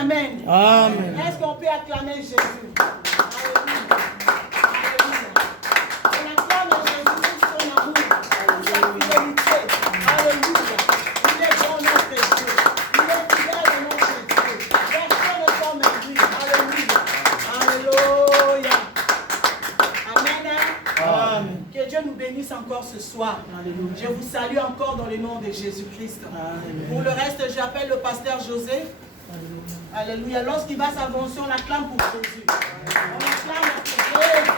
amen. Amen. Est-ce qu'on peut acclamer Jésus? Alléluia. Alléluia. On acclame Jésus pour son amour, pour sa fidélité. Alléluia. Il est bon notre Dieu. Il est fidèle notre Dieu. Personne ne comme lui. Alléluia. Alléluia. Amen. Amen. Que Dieu nous bénisse encore ce soir. Alléluia. Je vous salue encore dans le nom de Jésus-Christ. Amen. Pour le reste, j'appelle le pasteur José. Alléluia. Lorsqu'il va s'avancer, on acclame pour Jésus. On acclame pour Jésus.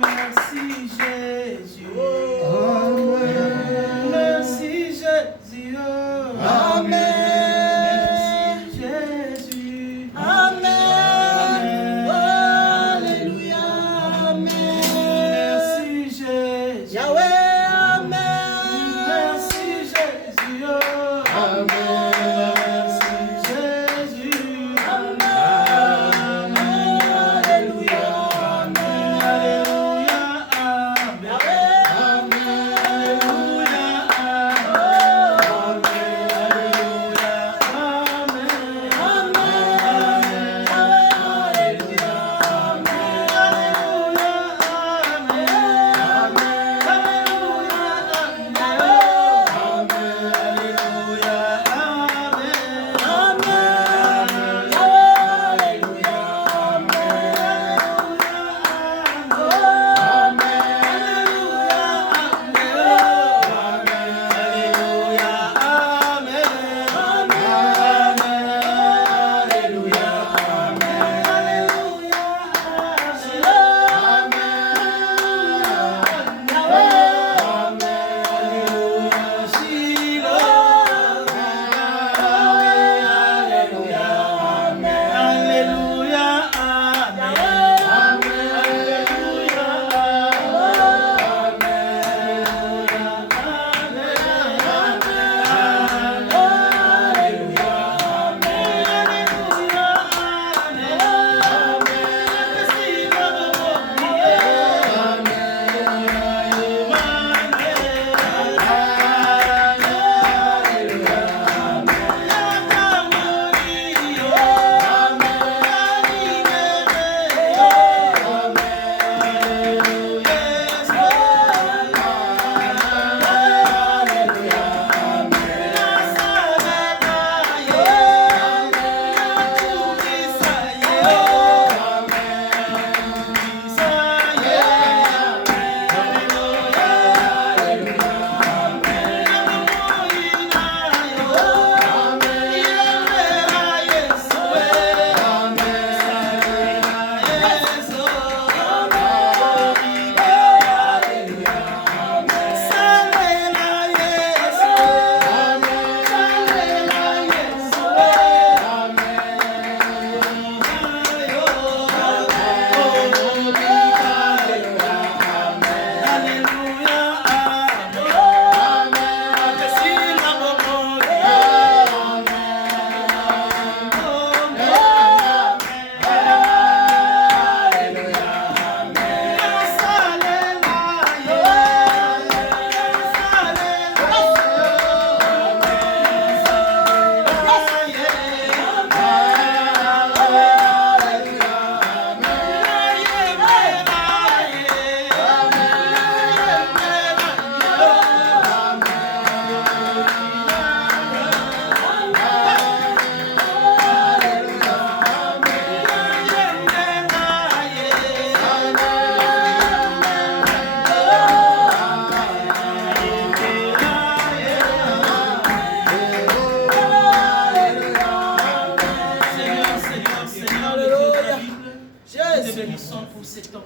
Merci Jésus. Amen. Merci Jésus. Amen. Merci Jésus. Amen. Alléluia. Amen. Merci Jésus. Yahweh. Amen. Merci Jésus. Merci Jésus. Amen. Alléluia. Alléluia. Amen. Yahweh. Alléluia.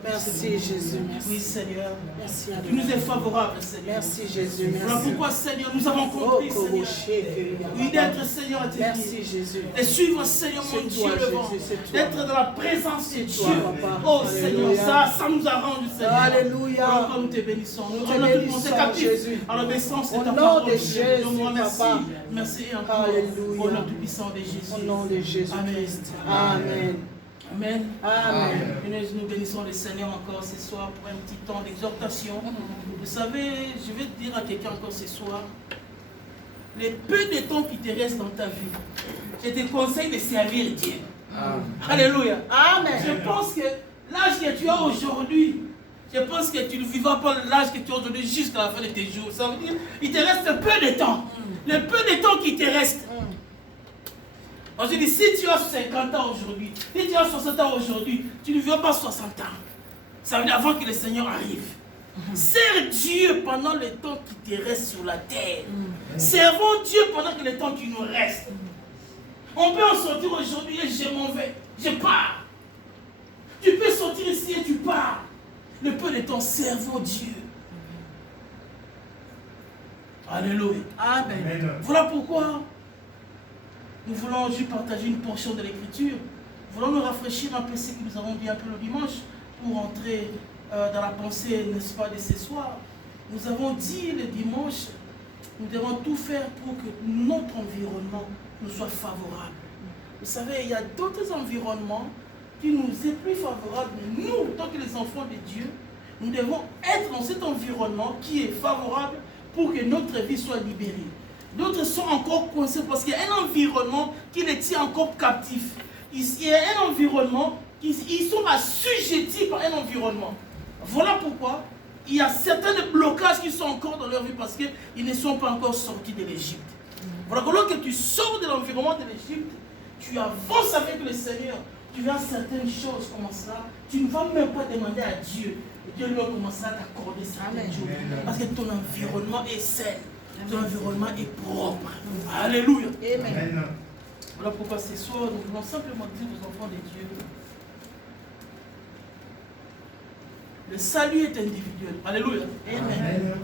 Merci Jésus, merci. Oui Seigneur, Merci tu nous es favorable Seigneur. Merci Jésus, merci. Voilà pourquoi Seigneur, nous avons compris Seigneur. Oui, d'être Seigneur à tes pieds. Merci Jésus. De suivre Seigneur mon Dieu le vent. D'être dans la présence de Dieu. Oh Seigneur, ça nous arrange Seigneur. Alléluia. Alors nous te bénissons. Nous te bénissons Jésus. À l'obéissance de ta nom parole. de Jésus, Merci. Papa. Merci encore. Alléluia. Au nom tout puissant de Jésus. Au nom de Jésus-Christ. Amen. Amen. Amen. Et nous bénissons le Seigneur encore ce soir pour un petit temps d'exhortation. Vous savez, je vais dire à quelqu'un encore ce soir, les peu de temps qui te restent dans ta vie, je te conseille de servir Dieu. Alléluia. Amen. Je pense que l'âge que tu as aujourd'hui, je pense que tu ne vivras pas l'âge que tu as aujourd'hui jusqu'à la fin de tes jours. Ça veut dire qu'il te reste peu de temps. Le peu de temps qui te reste. Je dis, si tu as 50 ans aujourd'hui, si tu as 60 ans aujourd'hui, tu ne vivras pas 60 ans. Ça veut dire avant que le Seigneur arrive. Sers Dieu pendant le temps qui te reste sur la terre. Servons Dieu pendant que le temps qui nous reste. On peut en sortir aujourd'hui et je m'en vais. Je pars. Tu peux sortir ici et tu pars. Le peu de temps, servons Dieu. Alléluia. Amen. Voilà pourquoi nous voulons juste partager une portion de l'Écriture. Nous voulons nous rafraîchir un peu ce que nous avons dit un peu le dimanche pour entrer dans la pensée, n'est-ce pas, de ce soir. Nous avons dit le dimanche, nous devons tout faire pour que notre environnement nous soit favorable. Vous savez, il y a d'autres environnements qui nous est plus favorable, mais nous, tant que les enfants de Dieu, nous devons être dans cet environnement qui est favorable pour que notre vie soit libérée. D'autres sont encore coincés parce qu'il y a un environnement qui les tient encore captifs. Il y a un environnement, ils sont assujettis par un environnement. Voilà pourquoi il y a certains blocages qui sont encore dans leur vie parce qu'ils ne sont pas encore sortis de l'Égypte. Voilà que lorsque tu sors de l'environnement de l'Égypte, tu avances avec le Seigneur, tu verras certaines choses comme cela, tu ne vas même pas demander à Dieu. Et Dieu lui commencera à t'accorder certaines choses. Parce que ton environnement est sain, ton environnement est propre. Alléluia. Amen. Voilà pourquoi ce soir, nous voulons simplement dire aux enfants de Dieu, le salut est individuel. Alléluia. Amen.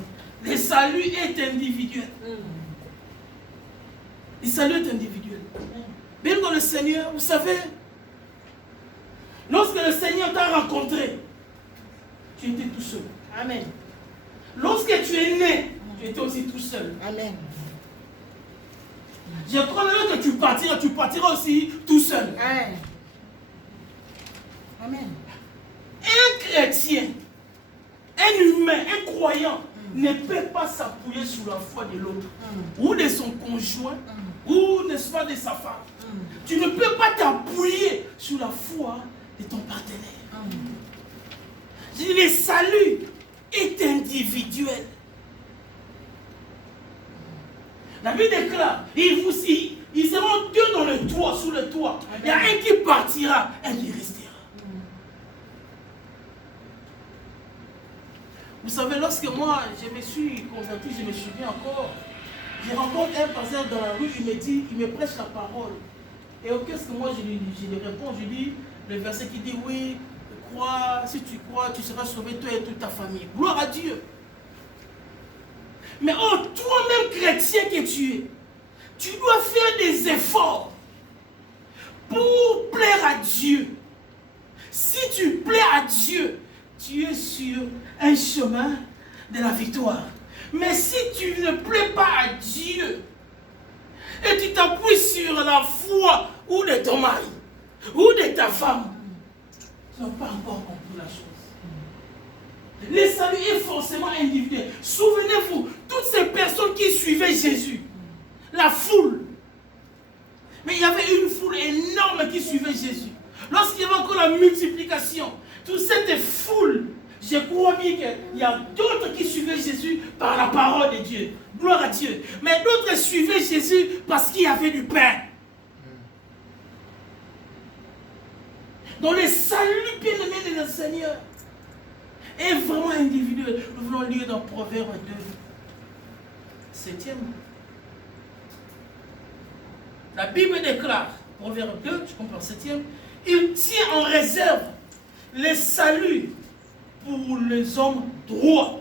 Le salut est individuel. Le salut est individuel. Bien dans le Seigneur, vous savez, lorsque le Seigneur t'a rencontré, tu étais tout seul. Amen. Lorsque tu es né, tu étais aussi tout seul. Amen. Je crois même que tu partiras aussi tout seul. Amen. Un chrétien, un humain, un croyant ne peut pas s'appuyer sur la foi de l'autre, ou de son conjoint, ou n'est-ce pas de sa femme. Tu ne peux pas t'appuyer sur la foi de ton partenaire. Je dis, le salut est individuel. La Bible déclare, ils seront deux dans le toit, sous le toit. Il y a un qui partira, un qui restera. Vous savez, lorsque moi, je me suis converti, je me souviens encore, je rencontre un pasteur dans la rue, il me prêche la parole. Et qu'est-ce que moi je lui réponds? Je dis le verset qui dit, oui, crois, si tu crois, tu seras sauvé, toi et toute ta famille. Gloire à Dieu. Mais toi-même chrétien que tu es, tu dois faire des efforts pour plaire à Dieu. Si tu plais à Dieu, tu es sur un chemin de la victoire. Mais si tu ne plais pas à Dieu, et tu t'appuies sur la foi ou de ton mari, ou de ta femme, tu n'as pas encore compris la chose. Le salut est forcément individuel. Souvenez-vous, toutes ces personnes qui suivaient Jésus, la foule, mais il y avait une foule énorme qui suivait Jésus. Lorsqu'il y avait encore la multiplication, toute cette foule, je crois bien qu'il y a d'autres qui suivaient Jésus par la parole de Dieu. Gloire à Dieu. Mais d'autres suivaient Jésus parce qu'il y avait du pain. Donc le salut bien-aimé de notre Seigneur est vraiment individuel. Nous voulons lire dans Proverbe 2, 7e. La Bible déclare, Proverbe 2, je comprends 7e, il tient en réserve le salut pour les hommes droits.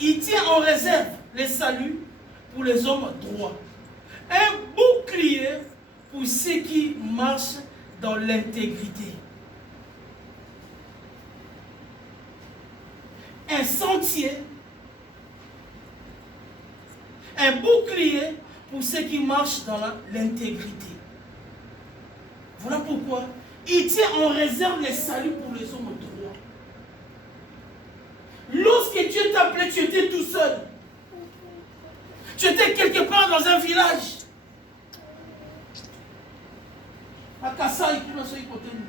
Il tient en réserve le salut pour les hommes droits. Un bouclier pour ceux qui marchent dans l'intégrité. Un sentier, un bouclier pour ceux qui marchent dans l'intégrité. Voilà pourquoi il tient en réserve le salut pour les hommes droits. Lorsque Dieu t'a appelé, tu étais tout seul. Tu étais quelque part dans un village. À Kassai, qui m'a choisi côté nous.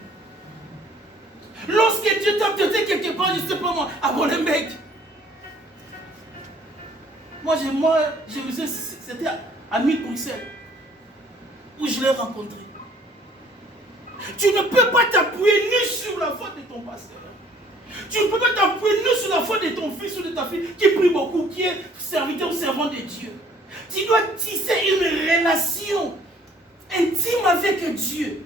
Lorsque Dieu t'a peut-être quelque part, je ne sais pas moi, à Molenbeek. Moi, c'était à Bruxelles, où je l'ai rencontré. Tu ne peux pas t'appuyer ni sur la foi de ton pasteur. Tu ne peux pas t'appuyer ni sur la foi de ton fils ou de ta fille qui prie beaucoup, qui est serviteur ou servant de Dieu. Tu dois tisser une relation intime avec Dieu.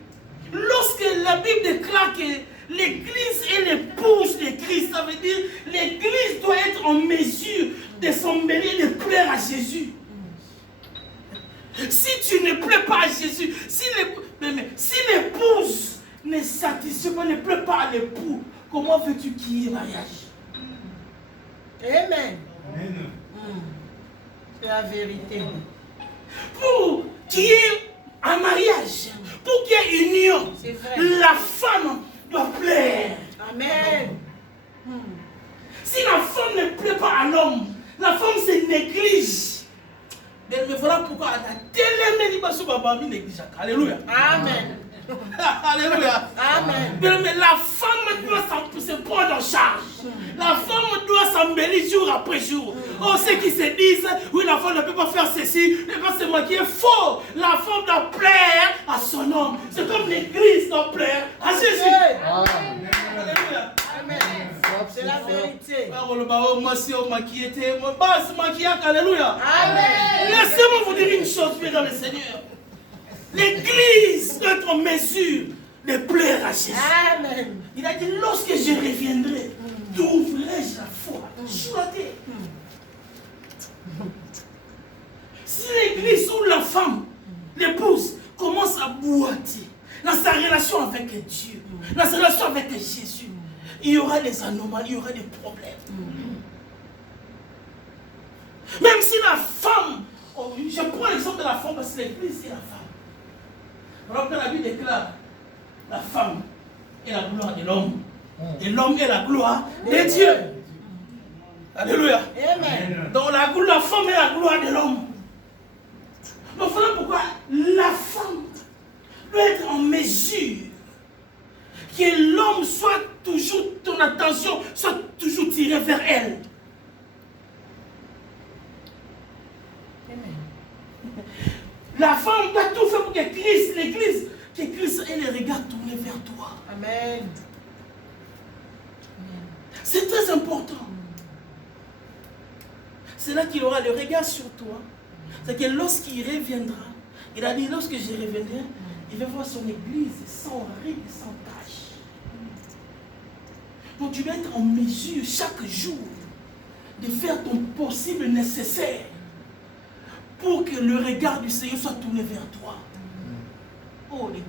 Lorsque la Bible déclare que l'Église est l'épouse de Christ, ça veut dire l'Église doit être en mesure de s'embellir, de plaire à Jésus. Si tu ne plais pas à Jésus, si l'épouse ne satisfait pas, ne plaît pas à l'époux, comment veux-tu qu'il y ait mariage? Amen. C'est la vérité. Pour qu'il y ait un mariage, pour qu'il y ait une union, la femme doit plaire. Amen. Si la femme ne plaît pas à l'homme, la femme se néglige. Mais voilà pourquoi alléluia. Amen. Alléluia. Amen. Mais la femme doit se prendre en charge. La femme doit s'embellir jour après jour. Oh, ceux qui se disent, oui, la femme ne peut pas faire ceci, ne peut pas se maquiller. Faux. La femme doit plaire à son homme. C'est comme l'Église doit plaire à Jésus. Amen. Alléluia. Amen. C'est la vérité. Alléluia. Amen. Laissez-moi vous dire une chose, bien dans le Seigneur. L'Église doit être en mesure de plaire à Jésus. Amen. Il a dit, lorsque je reviendrai, t'ouvrirai-je la foi sur la terre. Si l'Église ou la femme, l'épouse, commence à boiter dans sa relation avec Dieu, dans sa relation avec Jésus, il y aura des anomalies, il y aura des problèmes. Même si la femme, je prends l'exemple de la femme parce que l'Église c'est la femme. Alors que la Bible déclare, la femme est la gloire de l'homme. Et l'homme est la gloire de Dieu. Alléluia. Amen. Donc la femme est la gloire de l'homme. Donc voilà pourquoi la femme doit être en mesure que l'homme soit toujours, ton attention soit toujours tirée vers elle. La femme doit tout faire pour que Christ, l'Église, que Christ ait les regards tournés vers toi. Amen. C'est très important. C'est là qu'il aura le regard sur toi. C'est que lorsqu'il reviendra, il a dit, lorsque je reviendrai, il va voir son Église sans ride, sans tache. Donc tu vas être en mesure chaque jour de faire ton possible nécessaire pour que le regard du Seigneur soit tourné vers toi. Oh, l'Église.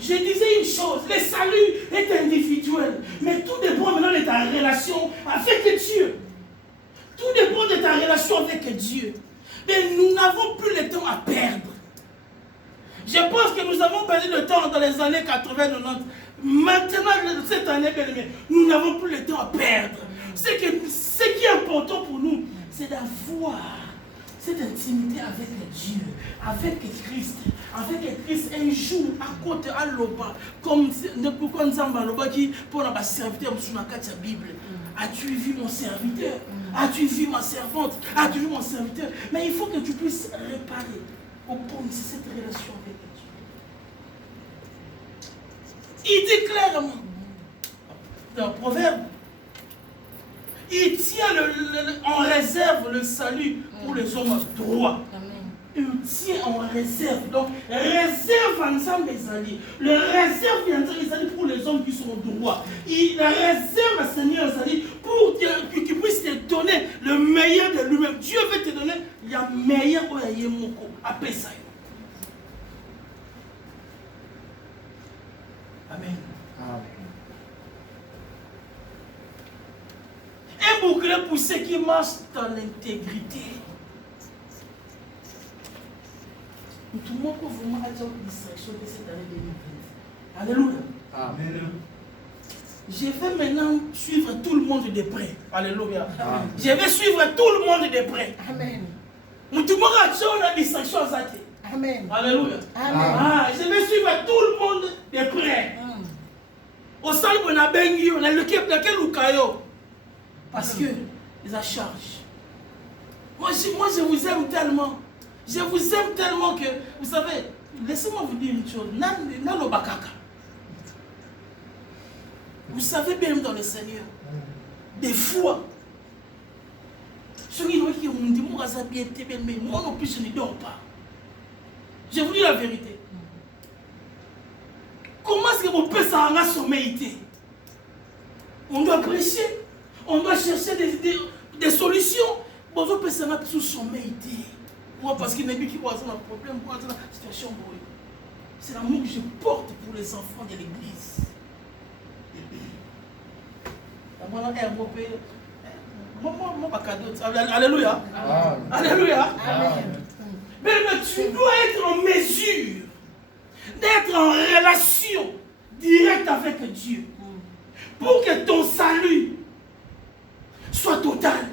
Je disais une chose, le salut est individuel, mais tout dépend maintenant de ta relation avec Dieu. Tout dépend de ta relation avec Dieu. Mais nous n'avons plus le temps à perdre. Je pense que nous avons perdu le temps dans les années 80-90. Maintenant, cette année, nous n'avons plus le temps à perdre. Ce qui est important pour nous, c'est d'avoir cette intimité avec Dieu, avec Christ. Avec Christ, un jour, à côté, à l'oba, comme pourquoi nous avons l'oba qui, pour la serviteur, sur la Bible. As-tu vu mon serviteur? As-tu vu ma servante? As-tu vu mon serviteur? Mais il faut que tu puisses réparer au point de cette relation avec Dieu. Il dit clairement, dans le proverbe, il tient en réserve le salut pour les hommes droits. Il tient en réserve. Donc, réserve ensemble les alliés. Le réserve les alliés pour les hommes qui sont droits. Il réserve le Seigneur les alliés pour qu'il puisse te donner le meilleur de lui-même. Dieu veut te donner le meilleur au Yemoko. Appelle ça. Amen. Un bouclier pour ceux qui marchent dans l'intégrité. Nous trouvons que vraiment à une distraction de cette année 2020. Alléluia. Amen. je vais maintenant suivre tout le monde de près. Alléluia. Je vais suivre tout le monde de près. Amen. Amen. Alléluia. Ah, je vais suivre tout le monde de près. Au salon, on a bengi, on a le Lukayo. Parce que ils ont charge. Moi, je vous aime tellement. Je vous aime tellement que, vous savez, laissez-moi vous dire une chose. Nano Bakaka. Vous savez bien dans le Seigneur, des fois, ceux qui me disent, mais moi non plus je ne dors pas. Je vous dis la vérité. Comment est-ce que vous pouvez s'en sommeiller? On doit prêcher, on doit chercher des solutions. Bon, vous pouvez s'en sous sommeiller. Moi, parce qu'il n'y a plus qui voit un problème, moi, c'est la situation. C'est l'amour que je porte pour les enfants de l'église. Alléluia. Alléluia. Mais tu dois être en mesure d'être en relation directe avec Dieu pour que ton salut soit total.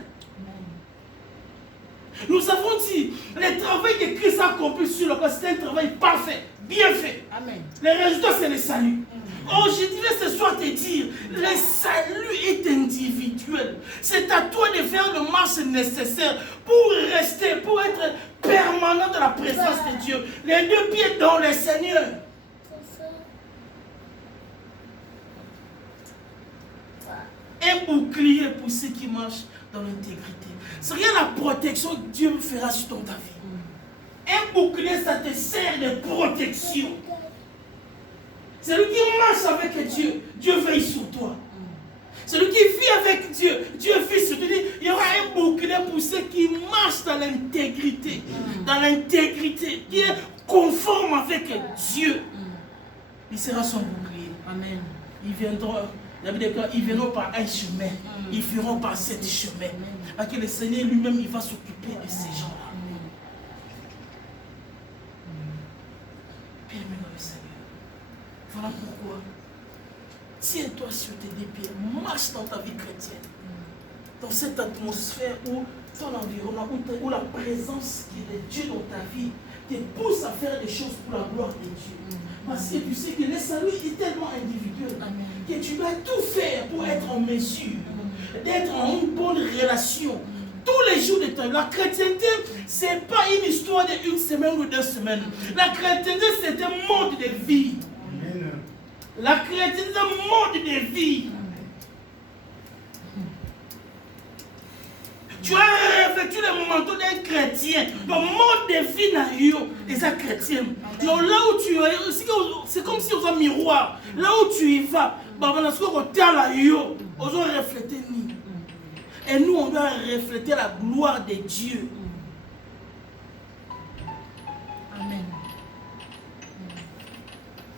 Nous avons dit, le travail que Christ a accompli sur le corps, c'est un travail parfait, bien fait. Amen. Le résultat, c'est le salut. Oh, je dirais ce soir te dire, le salut est individuel. C'est à toi de faire le marche nécessaire pour rester, pour être permanent dans la présence de Dieu. Les deux pieds dans le Seigneur. Un bouclier pour ceux qui marchent dans l'intégrité. C'est rien la protection que Dieu fera sur ton ta vie. Un bouclier, ça te sert de protection. Celui qui marche avec Dieu, Dieu veille sur toi. Celui qui vit avec Dieu, Dieu veille sur toi. Il y aura un bouclier pour ceux qui marchent dans l'intégrité. Dans l'intégrité, qui est conforme avec Dieu. Il sera son bouclier. Amen. Ils viendront par un chemin. Ils feront par sept chemins. À que le Seigneur lui-même, il va s'occuper de ces gens-là. Bien-aimé dans le Seigneur. Voilà pourquoi. Tiens-toi sur tes deux pieds. Marche dans ta vie chrétienne. Dans cette atmosphère où ton environnement, où la présence de Dieu dans ta vie te pousse à faire des choses pour la gloire de Dieu. Parce que tu sais que le salut est tellement individuel que tu dois tout faire pour être en mesure d'être en une bonne relation tous les jours de ta vie. La chrétienté, ce n'est pas une histoire d'une semaine ou 2 semaines. La chrétienté, c'est un mode de vie. La chrétienté, c'est un mode de vie. Tu as revêtu le manteau d'un chrétien. Le mode de vie n'a eu des chrétiens. Donc là où tu es, c'est comme si tu as un miroir. Là où tu y vas, et nous, on doit refléter la gloire de Dieu. Amen.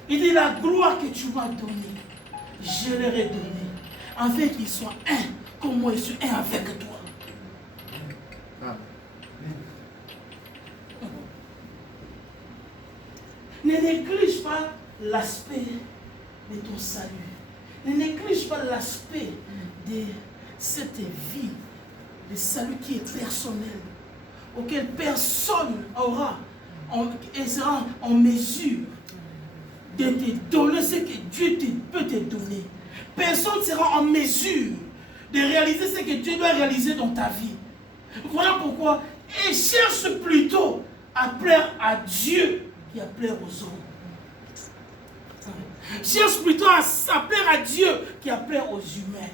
Il dit la gloire que tu m'as donnée, je leur ai donnée, afin qu'ils soient un, comme moi je suis un avec toi. Ne néglige pas l'aspect de ton salut. Ne néglige pas l'aspect de cette vie, de salut qui est personnel, auquel personne sera en mesure de te donner ce que Dieu peut te donner. Personne ne sera en mesure de réaliser ce que Dieu doit réaliser dans ta vie. Voilà pourquoi, et cherche plutôt à plaire à Dieu qui à plaire aux hommes. Cherche plutôt à plaire à Dieu qui à plaire aux humains.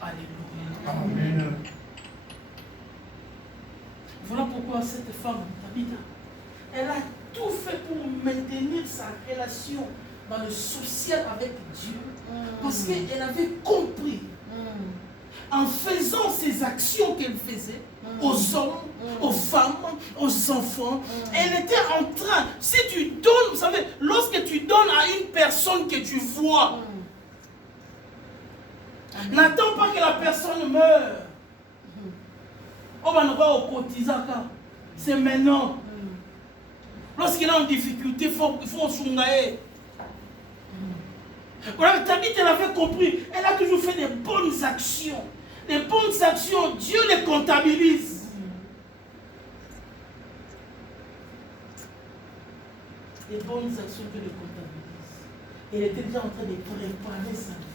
Alléluia. Amen. Voilà pourquoi cette femme, Tabitha, elle a tout fait pour maintenir sa relation dans le social avec Dieu. Parce qu'elle avait compris, en faisant ces actions qu'elle faisait, aux hommes, aux femmes, aux enfants, elle était en train, si tu donnes, vous savez, lorsque tu donnes à une personne que tu vois, n'attends pas que la personne meure. On va nous voir au cotisaka. C'est maintenant. Lorsqu'il est en difficulté, il faut s'ungayer. Voilà, Tabitha, elle avait compris. Elle a toujours fait des bonnes actions. Les bonnes actions, Dieu les comptabilise. Les bonnes actions, Dieu les comptabilise. Elle était déjà en train de préparer sa vie.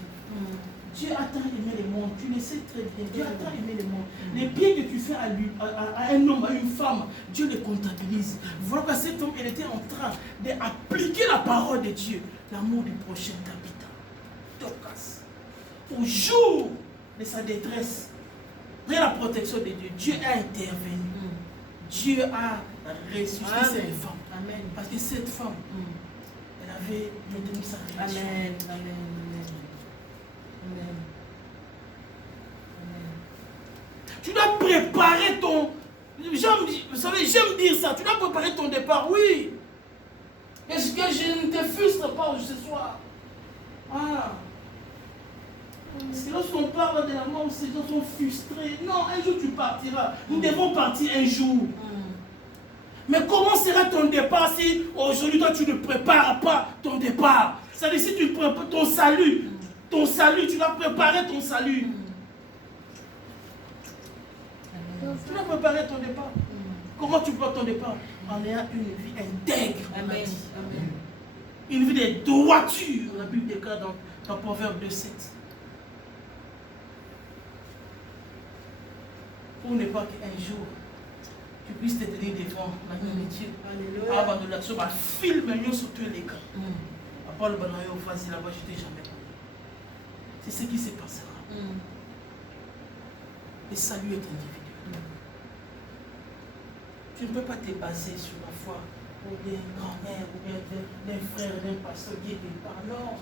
Dieu a tant aimé le monde, tu le sais très bien. Dieu a tant aimé le monde. Les biens que tu fais à un homme, à une femme, Dieu les comptabilise. Voilà que cet homme, il était en train d'appliquer la parole de Dieu. L'amour du prochain Tabitha. Dorcas. Au jour de sa détresse, après la protection de Dieu, Dieu a intervenu. Dieu a ressuscité cette femme. Amen. Parce que cette femme, elle avait maintenu sa relation. Amen. Amen. Amen. Amen. Tu dois préparer ton... Vous savez, j'aime dire ça. Tu dois préparer ton départ, oui. Est-ce que je ne te frustre pas ce soir? Ah. Parce que lorsqu'on parle de la mort, ces gens sont frustrés. Non, un jour tu partiras. Nous devons partir un jour. Mais comment sera ton départ si aujourd'hui toi tu ne prépares pas ton départ? C'est-à-dire si tu prépares ton salut, tu dois préparer ton salut. Tu dois préparer ton départ. Comment tu prépares ton départ? En ayant une vie intègre. Amen. Amen. Une vie de droiture. La Bible déclare dans Proverbe 2:7. Pour ne pas qu'un jour tu puisses te tenir devant la main de Dieu. Alléluia. Avant de l'action, filme sur tous les cas. À part le banayo, vas-y là-bas, je t'ai jamais connu. C'est ce qui se passera. Le salut est individuel. Tu ne peux pas te baser sur la foi ou des grands-mères ou bien d'un frère, d'un pasteur qui est quelque part. Non.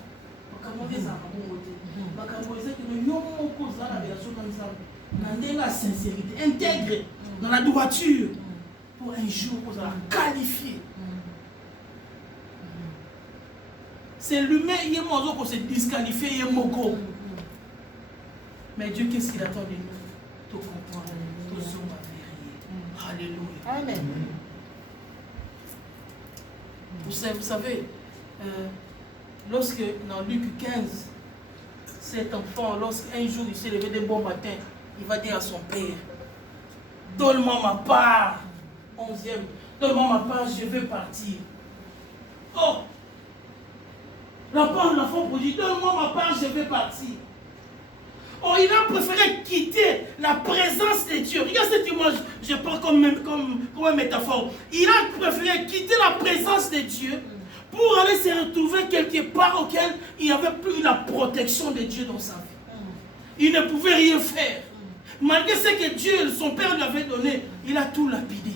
Dans la sincérité, intègre dans la droiture pour un jour vous allez qualifier. C'est l'humain, il est mort pour se disqualifier, il est mort. Mais Dieu, qu'est-ce qu'il attend de nous? Tout comprendre, tout se Alléluia. Amen. Vous savez, lorsque dans Luc 15, cet enfant, lorsqu'un jour il s'est levé de bon matin, il va dire à son père, donne-moi ma part. 11e, donne-moi ma part, je vais partir. Oh! L'enfant prodigue, donne-moi ma part, je vais partir. Oh, il a préféré quitter la présence de Dieu. Regarde cette image, je prends comme une métaphore. Il a préféré quitter la présence de Dieu pour aller se retrouver quelque part auquel il n'y avait plus la protection de Dieu dans sa vie. Il ne pouvait rien faire. Malgré ce que Dieu, son Père lui avait donné, il a tout lapidé.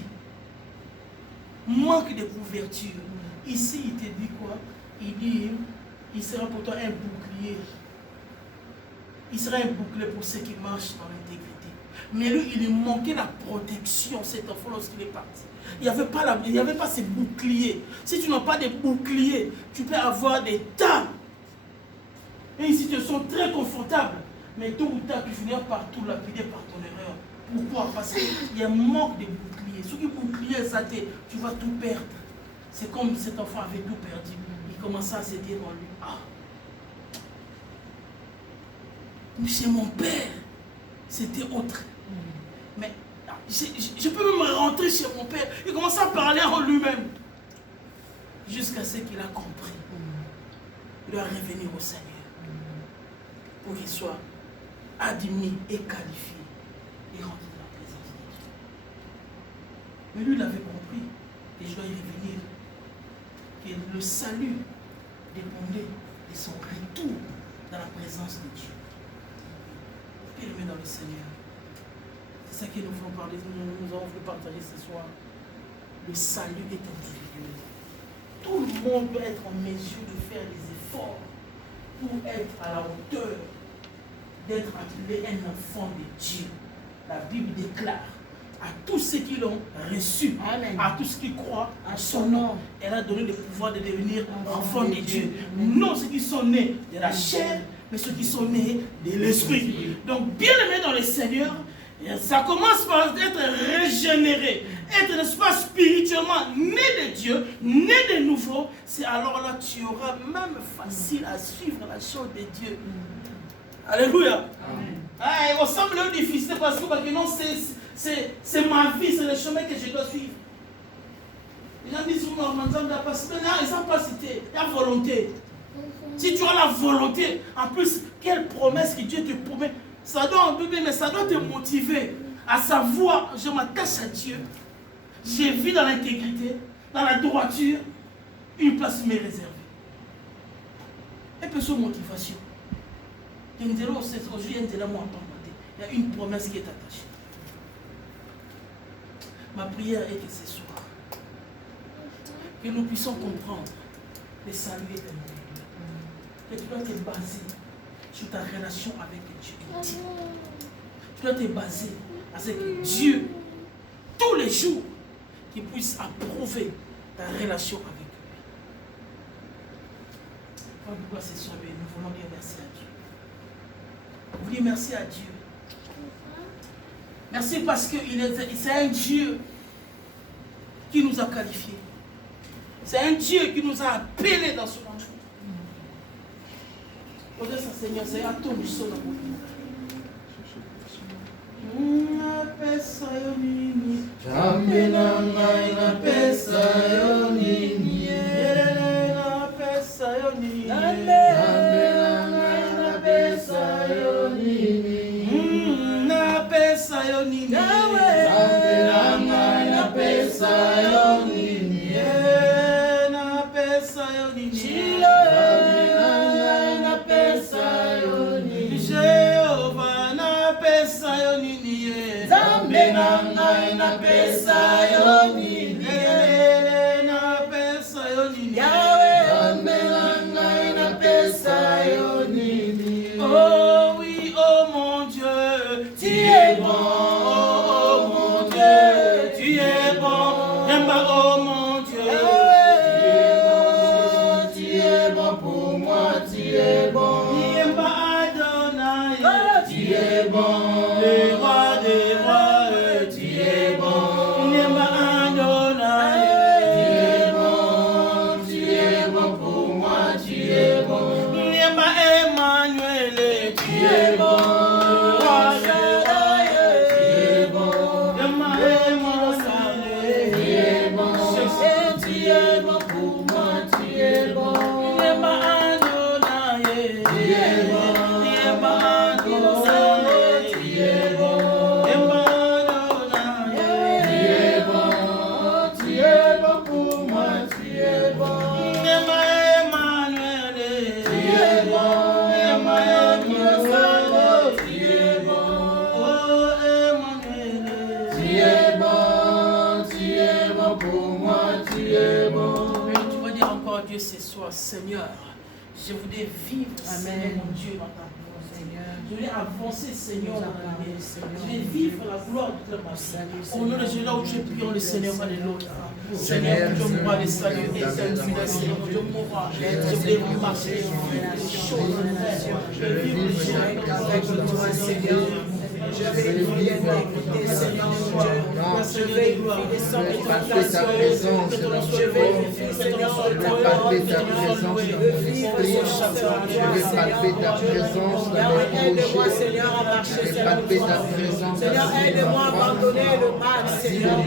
Manque de couverture. Ici, il te dit quoi? Il dit, il sera pour toi un bouclier. Il sera un bouclier pour ceux qui marchent dans l'intégrité. Mais lui, il lui manquait la protection, cet enfant, lorsqu'il est parti. Il n'y avait pas ces boucliers. Si tu n'as pas de boucliers, tu peux avoir des tas. Et une situation très confortable. Mais tôt ou tard, tu finiras par tout lapider par ton erreur. Pourquoi? Parce qu'il y a un manque de boucliers. Ceux qui boucliers zaté, tu vas tout perdre. C'est comme cet enfant avait tout perdu. Il commençait à se dire en lui, ah, chez mon père, c'était autre. Mais je peux même rentrer chez mon père. Il commençait à parler en lui-même. Jusqu'à ce qu'il a compris. Il doit revenir au Seigneur. Pour qu'il soit admis et qualifié. Et rentrer dans la présence de Dieu. Mais lui, il avait compris. Et je dois y revenir. Que le salut dépendait de son retour dans la présence de Dieu. Bien-aimé dans le Seigneur. C'est ça que nous voulons parler, nous avons voulu partager ce soir. Le salut est individuel. Tout le monde doit être en mesure de faire des efforts pour être à la hauteur d'être appelé un enfant de Dieu. La Bible déclare à tous ceux qui l'ont reçu, Amen. à tous ceux qui croient en son nom, elle a donné le pouvoir de devenir enfant de Dieu. Non ceux qui sont nés de la chair, mais ceux qui sont nés de l'esprit. Donc, bien aimé dans le Seigneur, Et ça commence par être régénéré, être, n'est-ce pas, spirituellement né de Dieu, né de nouveau. C'est alors là tu auras même facile à suivre la chose de Dieu. Alléluia. Ah, il ressemble difficile parce que non, c'est ma vie, c'est le chemin que je dois suivre. Les gens disent, non, ils n'ont pas cité, il y a volonté. Si tu as la volonté, en plus, quelle promesse que Dieu te promet, ça doit te motiver à savoir, je m'attache à Dieu, je vis dans l'intégrité, dans la droiture, une place m'est réservée. Et puis, cette motivation. Il y a une promesse qui est attachée. Ma prière est que ce soir, que nous puissions comprendre le salut éternel. Que tu dois te baser sur ta relation avec Dieu. Tu dois te baser à ce que Dieu, tous les jours, qu'il puisse approuver ta relation avec lui. Pourquoi ce soir, nous voulons dire merci à Dieu. Vous dites merci à Dieu. Merci parce que c'est un Dieu qui nous a qualifiés. C'est un Dieu qui nous a appelés dans ce monde. Au-delà ça, Seigneur, c'est à ton du son. Oh oui, oh mon Dieu, tu es bon, oh mon Dieu, tu es bon, oh mon Dieu, Tu es bon pour moi, tu es bon. Tu es bon, le roi des rois, tu es bon. Tu es bon pour moi, tu es bon. Emmanuel, Tu es bon, tu es bon. Tu es bon, tu es bon pour moi, tu es bon. Tu es bon, tu es bon. Ce soir, Seigneur, je voudrais vivre, Seigneur mon Dieu, dans ta gloire, Seigneur. Je voulais avancer, Seigneur, dans ta lumière. Je vais vivre la gloire de ta magie. Au nom de Jésus, là où tu es priant, le Seigneur va de l'autre. Seigneur, Dieu moi, les saluts éternels, Seigneur, Dieu moi, je voulais marcher, vivre les choses de terre. Je vais vivre les choses avec toi, Seigneur. Je vais vivre l'intégrité, Seigneur mon Dieu. Je vais vivre les sangs de ta présence. Je vais vivre, Seigneur, palper ta présence dans mon esprit. Je vais palper ta présence dans mes aide-moi, projets. Seigneur, à marcher, Je vais palper ta présence Seigneur, dans mes aide-moi à abandonner le mal, Seigneur.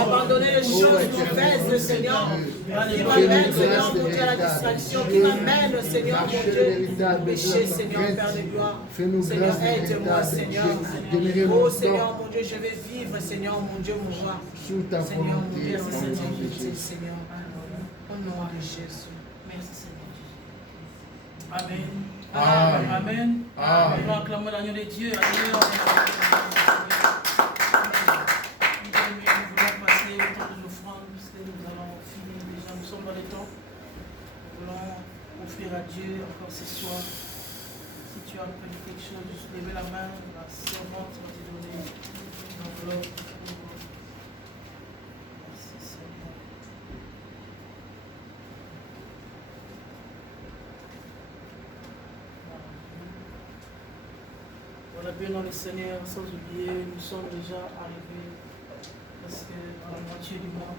Abandonner les choses mauvaises, Seigneur. Qui m'amène, Seigneur, mon Dieu, à la distraction. Qui m'amène, Seigneur, mon Dieu, au péché, Seigneur, Père de gloire. Seigneur, aide-moi, Seigneur. Oh, Seigneur, mon Dieu, je vais vivre, Seigneur, mon Dieu, mon roi. sous ta Seigneur, mon volonté. Dieu, Au c'est nom cette de vérité, Jésus. Seigneur. Au nom de Jésus. Merci Seigneur. Amen. Amen. Amen. Amen. Nous acclamons l'agneau de Dieu. Alléluia. Nous voulons passer au temps de l'offrande puisque nous allons finir déjà. Nous sommes dans le temps. Nous voulons offrir à Dieu encore ce soir. Si tu as prévu quelque chose, juste lever la main. La servante va te donner une enveloppe. Merci Seigneur. On a bien dans le Seigneur, sans oublier, nous sommes déjà arrivés presque à la moitié du mois.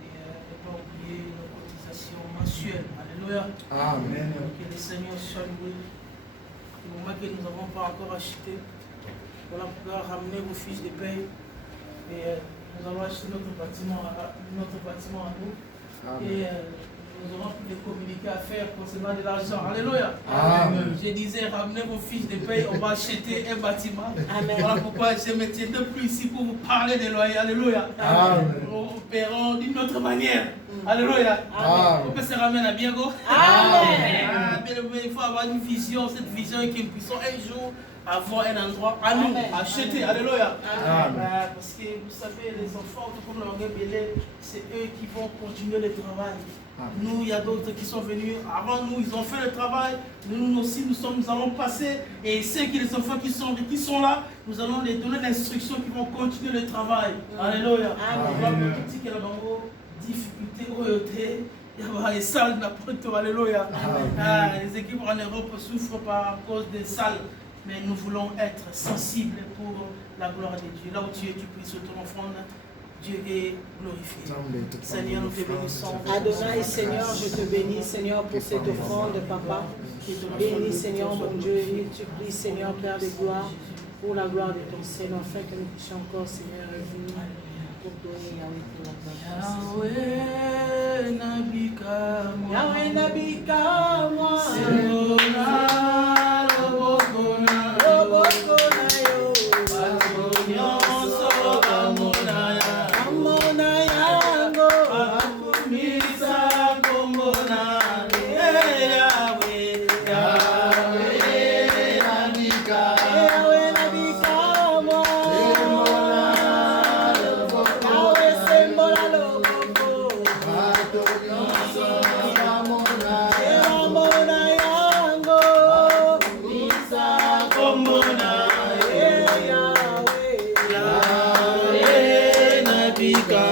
Et ne pas oublier nos cotisations mensuelles. Alléluia. Amen. Que le Seigneur soit loué. Du moment que nous n'avons pas encore acheté, on va pouvoir ramener vos fiches de paye. Et nous allons acheter notre bâtiment à nous. Amen. Et nous aurons plus de communiquer à faire concernant de l'argent. Alléluia. Amen. Je disais, ramenez vos fiches de paye, on va acheter un bâtiment. Amen. Voilà pourquoi je ne me tiendrai plus ici pour vous parler des loyers. Alléluia. Amen. Nous paierons d'une autre manière. Alléluia. Amen. On peut se ramener à bien go. Amen. Ah, bien, il faut avoir une vision, cette vision et que nous puissions un jour avoir un endroit à nous, Amen. acheter. Alléluia. Amen. Parce que vous savez, les enfants, tout comme le Belé, c'est eux qui vont continuer le travail. Amen. Nous, il y a d'autres qui sont venus avant nous, ils ont fait le travail. Nous aussi, nous allons passer. Et ceux qui, les enfants qui sont là, nous allons les donner l'instruction qui vont continuer le travail. Alléluia. Amen. Difficulté, royauté, il y a des salles n'importe où. Alléluia. Les équipes en Europe souffrent par cause des salles. Mais nous voulons être sensibles pour la gloire de Dieu. Là où tu es, tu pries sur ton offrande. Dieu est glorifié. Seigneur, nous te bénissons. Adonai, Seigneur, je te bénis, Seigneur, pour cette offrande, Papa. Bénis, Seigneur, mon Dieu, et tu pries, Seigneur, Père de gloire, pour la gloire de ton Seigneur, afin que nous puissions encore, Seigneur, revenir pour donner Yahweh pour la gloire. Yahweh Nabika moi. Yahweh Nabika moi. Seigneur, Robokona. Robokona yo. Nyonso amonaya. Amonaya yango. Akumisa kombona. Yahweh, Yahweh Nabika. Yahweh Nabika moi. Yahweh sembola loboko. Amona yango. Kombona. Yahweh. Yahweh Nabika.